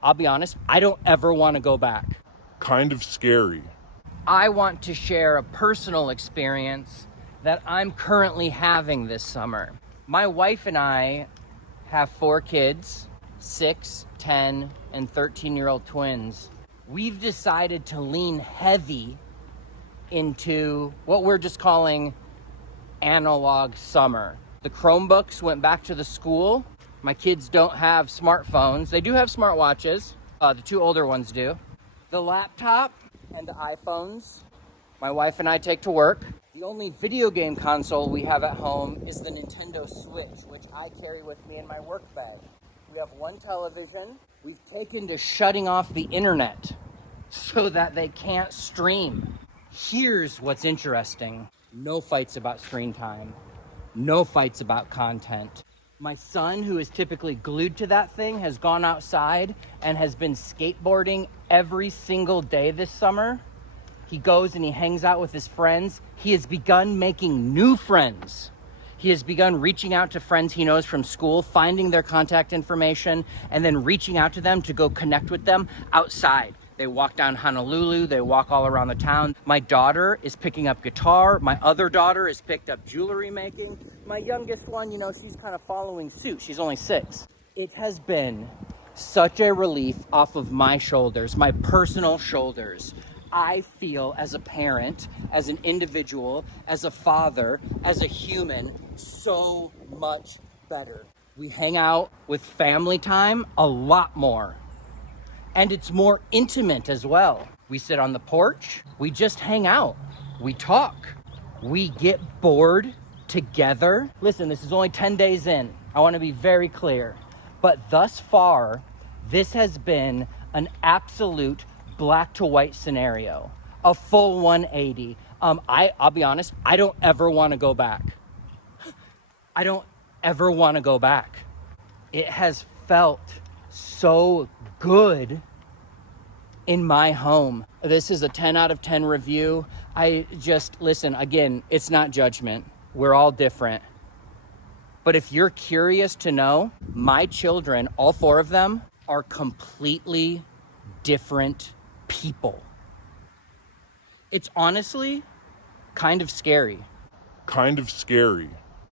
I'll be honest, I don't ever want to go back. Kind of scary. I want to share a personal experience that I'm currently having this summer. My wife and I have 4 kids, 6, 10, and 13-year-old twins. We've decided to lean heavy into what we're just calling analog summer. The Chromebooks went back to the school. My kids don't have smartphones. They do have smartwatches. The 2 older ones do. The laptop and the iPhones, my wife and I take to work. The only video game console we have at home is the Nintendo Switch, which I carry with me in my work bag. We have 1 television. We've taken to shutting off the internet so that they can't stream. Here's what's interesting. No fights about screen time. No fights about content. My son, who is typically glued to that thing, has gone outside and has been skateboarding every single day this summer. He goes and he hangs out with his friends. He has begun making new friends. He has begun reaching out to friends he knows from school, finding their contact information, and then reaching out to them to go connect with them outside. They walk down Honolulu, they walk all around the town. My daughter is picking up guitar. My other daughter has picked up jewelry making. My youngest one, she's kind of following suit. She's only 6. It has been such a relief off of my shoulders, my personal shoulders. I feel as a parent, as an individual, as a father, as a human, so much better. We hang out with family time a lot more. And it's more intimate as well. We sit on the porch, we just hang out, we talk, we get bored together. Listen, this is only 10 days in. I want to be very clear. But thus far, this has been an absolute black to white scenario, a full 180. I'll be honest, I don't ever want to go back. I don't ever want to go back. It has felt so good in my home. This is a 10 out of 10 review. Listen, again, it's not judgment. We're all different. But if you're curious to know, my children, all 4 of them, are completely different people. It's honestly kind of scary. Kind of scary.